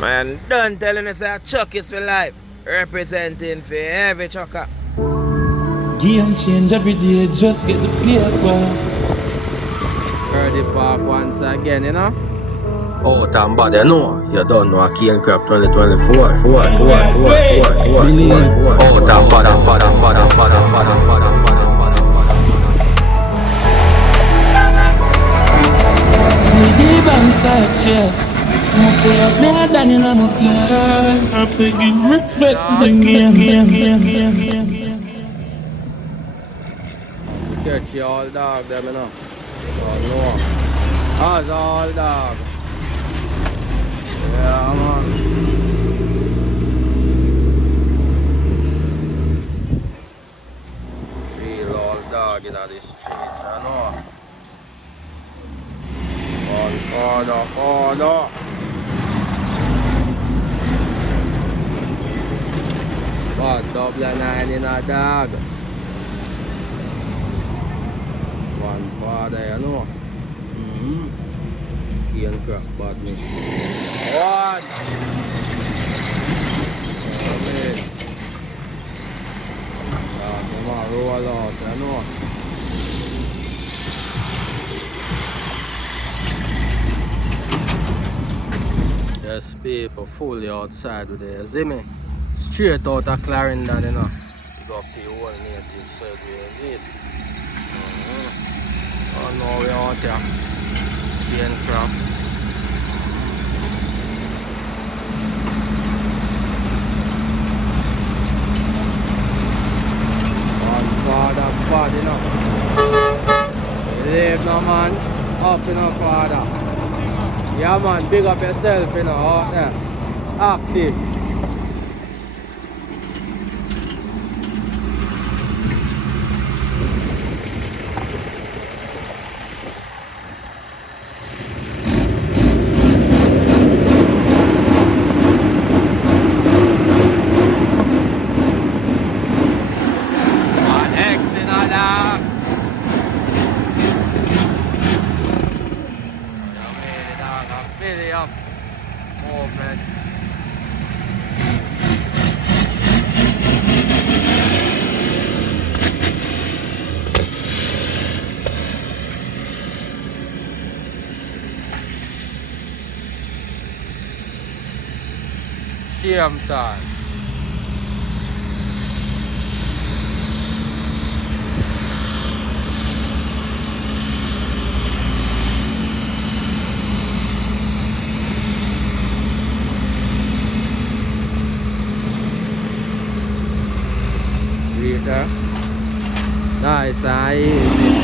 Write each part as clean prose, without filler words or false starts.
Man, done telling us that Chuck is for life. Representing for every chucker. Game change every day, just get the paper. Birdie Park once again, you know? Oh, damn bad, you know. You don't know a Cane Crop 2024. Believe. Oh, damn bad. See the band side chest. I'ma pull up there, than in my place. I forgive respect to the game. Catch you all dog, them, you know? Oh, no. How's all dog? Yeah, man. Real all dog in the streets, I know. Order. What, double nine in a dog? One father, you know. Cane Crop badness. One! Amen. Come on, roll out, you know. There's people fully outside with there, see me? Straight out of Clarendon, you know. You got the whole native side where you see it. Oh no, we out here. Cane Crop. One father bad, you know. Leave no man. Up, you know, father. Yeah man, big up yourself, you know, out there. Active. Shame time. Rita. Nice, easy.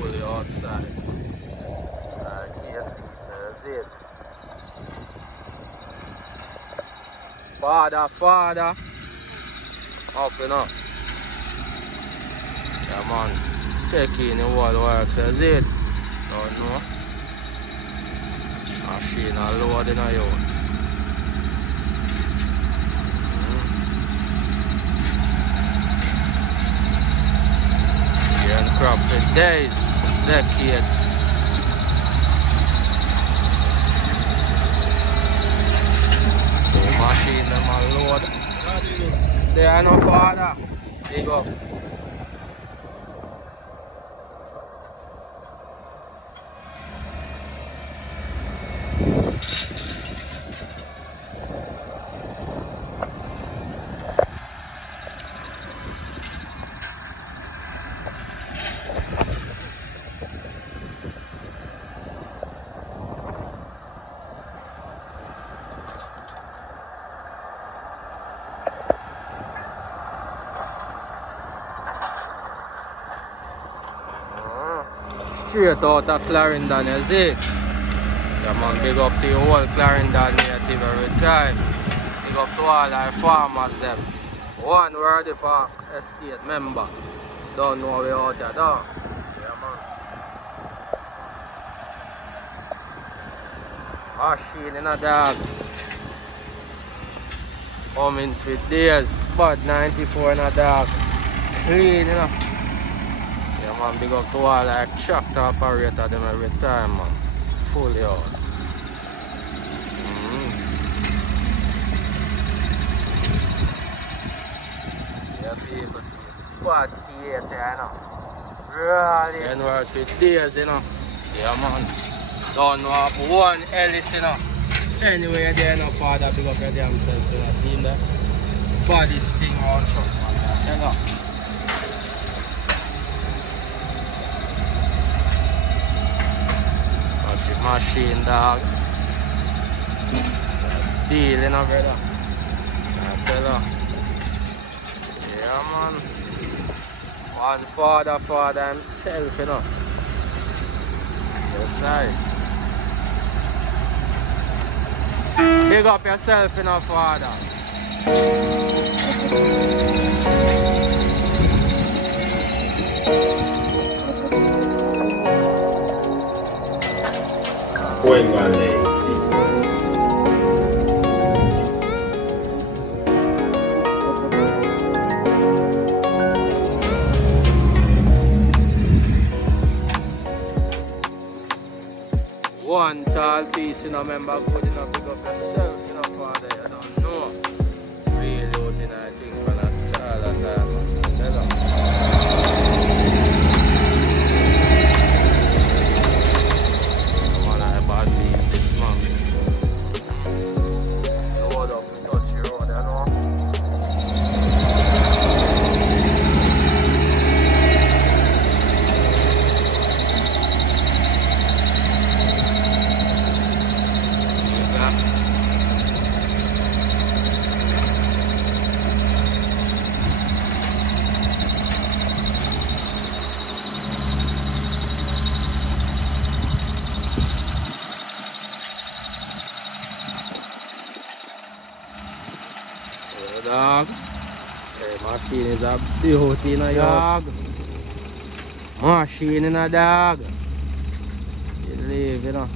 Fully outside. Cane pieces, it. Father. Up, you know. Yeah, man. Check in the wall works as it. Don't know. Machine a load in a yacht. Cane Crop for days, decades. Machine them a load. They are no father. Big up. Straight out of Clarendon, you see it? Yeah man, big up to the whole Clarendon native every time. Big up to all our farmers them. One word the park estate member. Don't know we out there, don't. Yeah man. Machine in a dog. Cummins with days. But 94 in a dog. Clean, you know. Yeah, man, big up to all like tractor operator them every time, man. Fully out. Yeah, people see. What theater, you know. Really. And work with days, you know. Yeah, man. Don't know up one Ellis, you know. Anyway, there, no father, big up your damn self, you know. See him there? Body sting on truck, man. You know. Watch the machine, dog. Deal, you know, brother. I tell you. Yeah, man. One father himself, you know. Yes, sir. Big up yourself, you know, father. One tall piece, you know, remember good enough, big up yourself, you know, father, you don't know. Really out in I think for that tall at time, man. Tell you. I'm on a bad piece this month. Load up, we touch the road, you know. Dog. Hey, machine is a beauty in a dog. Machine in a dog. You live, you know.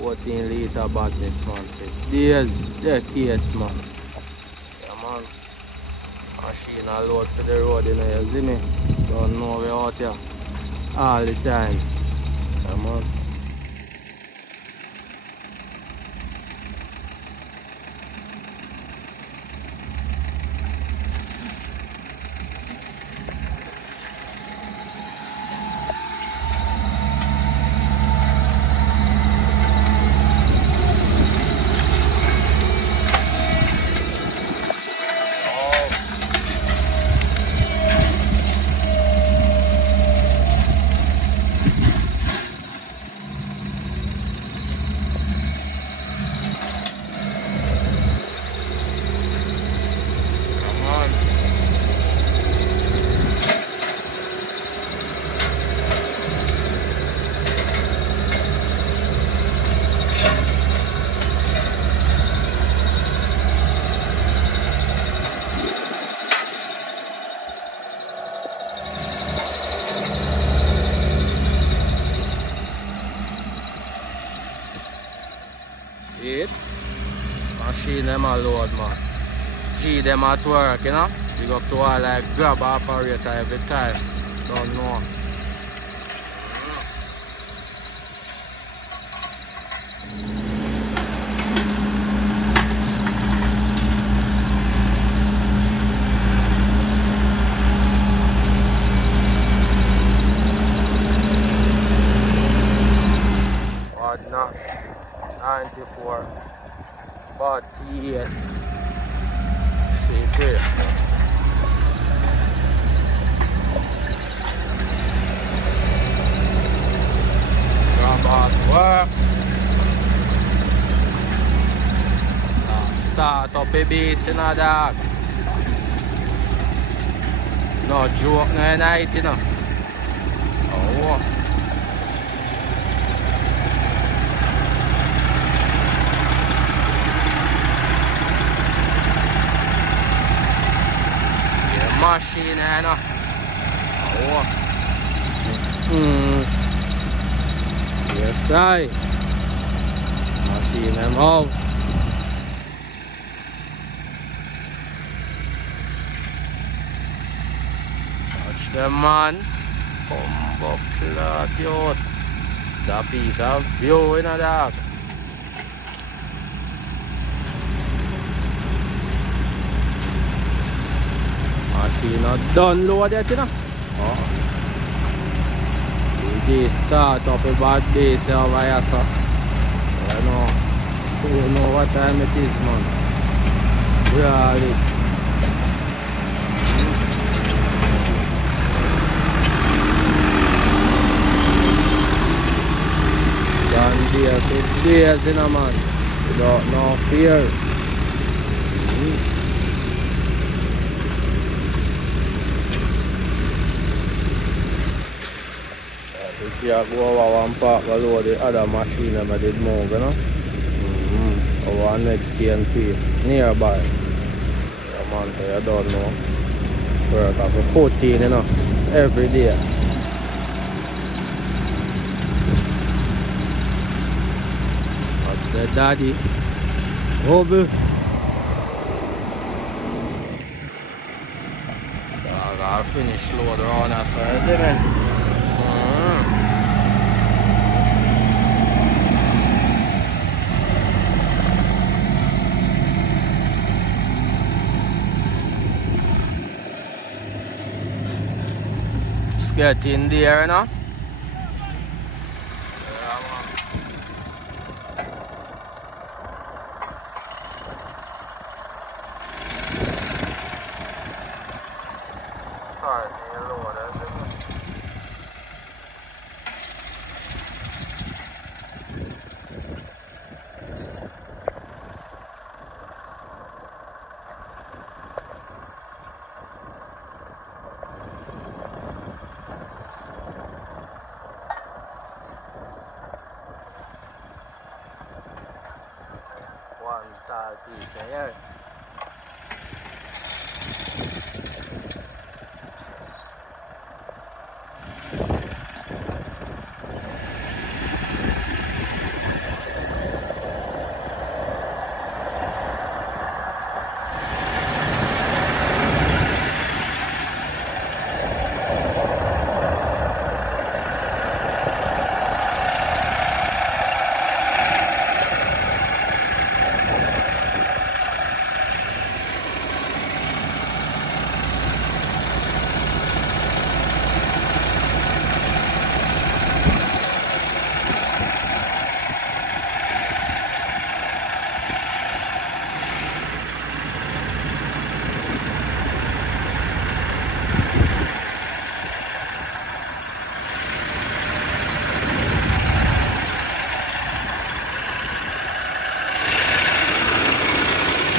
14 liter badness, man. Years, decades, man. Yeah, man. Machine a load to the road, you know, you see me? Don't know we out here all the time. Yeah, man. It. Machine them a load, man. G them at work, you know. Big up to all like grab operator every time. Don't know. What Nash? 94. 48. Secret. Grab out work. Start up a base in a dog. No joke no night, you know. Oh. Machine, you know. Oh. Yes, I. Machine them out. the man. Come up, clock out. It's a piece of view in a dog. Machine not done load yet, you know. Oh. We start up a bad base over here, sir. You know what time it is, man. Really. Down there to days, you know, man. Without no fear. Yeah, go over one part below the other machine that I did move, you know. Our next cane piece nearby. Yeah, man, so you don't know. Work of a 14, you know, every day. That's the daddy. Hobby. I gotta finish load around us already, man. Get in there, you know. Yeah, man. Sorry, load, isn't it? One tall piece here.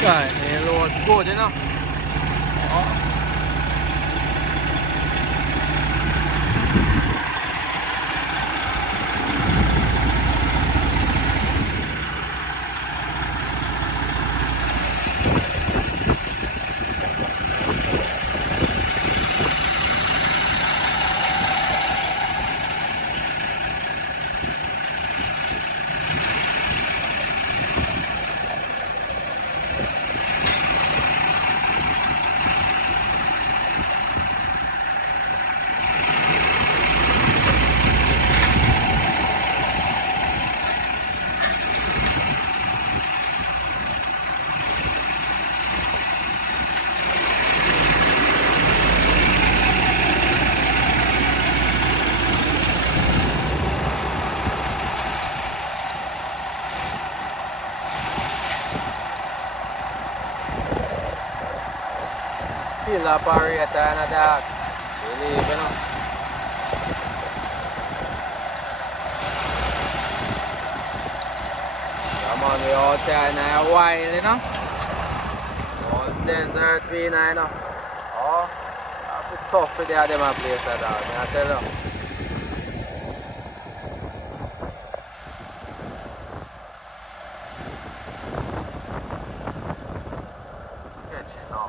Right, they load good, you know. Oh. Still operator and a dog. Believe, you know. Come on, we out there in a while, you know. All desert we in, you know. Oh, that's a bit tough for them a place, dog. I tell you. Catch it now.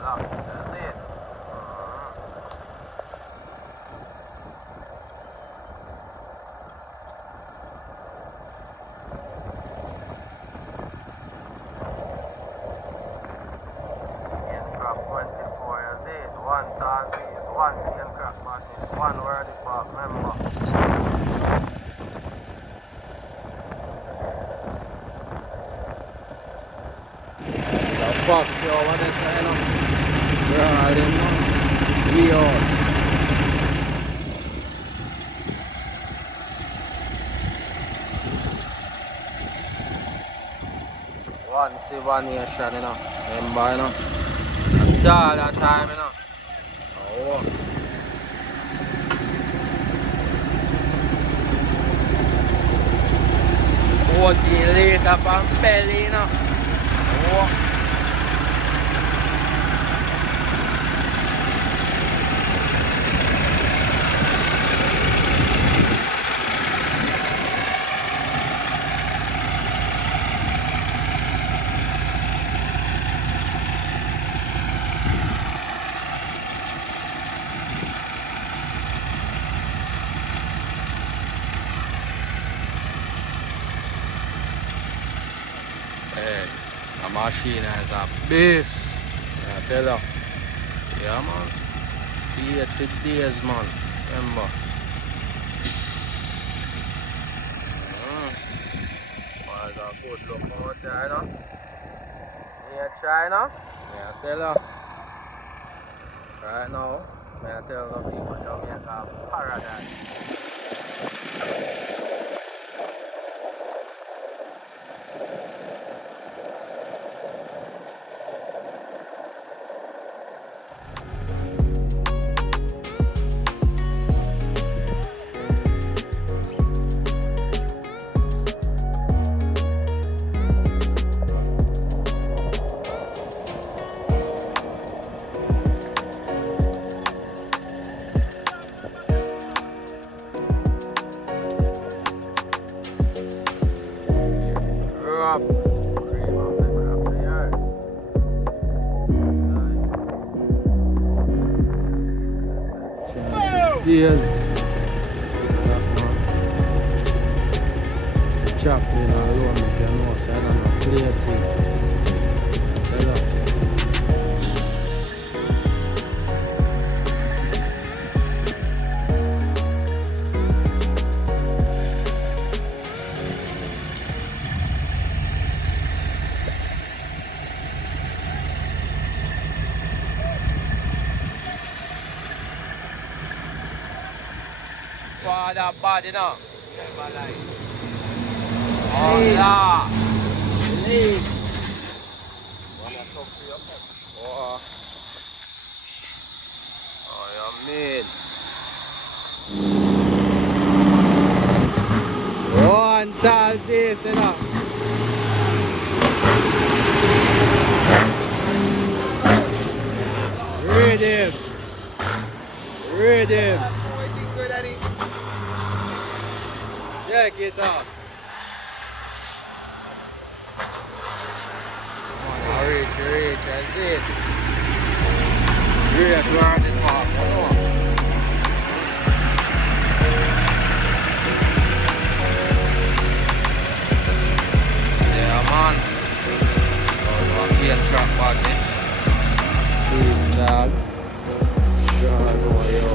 Look, that's it. Crop 24 years 8, 1 one tall piece, one cane crack badness, one where the park, remember. The fuck you what they say now? Brawling now. We all. One silver nation, you know. Remember, you know. After all that time, you know. Oh. $40 later from belly, you know. Oh. Hey, the machine is a beast. I tell you. Yeah, man. T8 for days, man. Remember. Was a good look out there, you know. Yeah, China. Yeah, I tell you. Right now, I tell the people Jamaica paradise. Rob. Cream of the crap, yeah. Yes. Chopping alone, make you know, so I don't know, clear thing. Hello. Wow, that bad, you know. Never lie. Oh, yeah. Leave. Wanna talk to your pet? Oh. Oh, you mean. One tall piece, you know. Read him. Read him. Check it out. Reach, that's it. Great round the park, come on. Yeah, man. Oh, I can't track back this. Please, dog. God, oh, yo.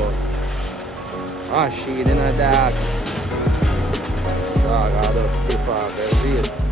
Ah, shit in a dog. Dog, I just skip off every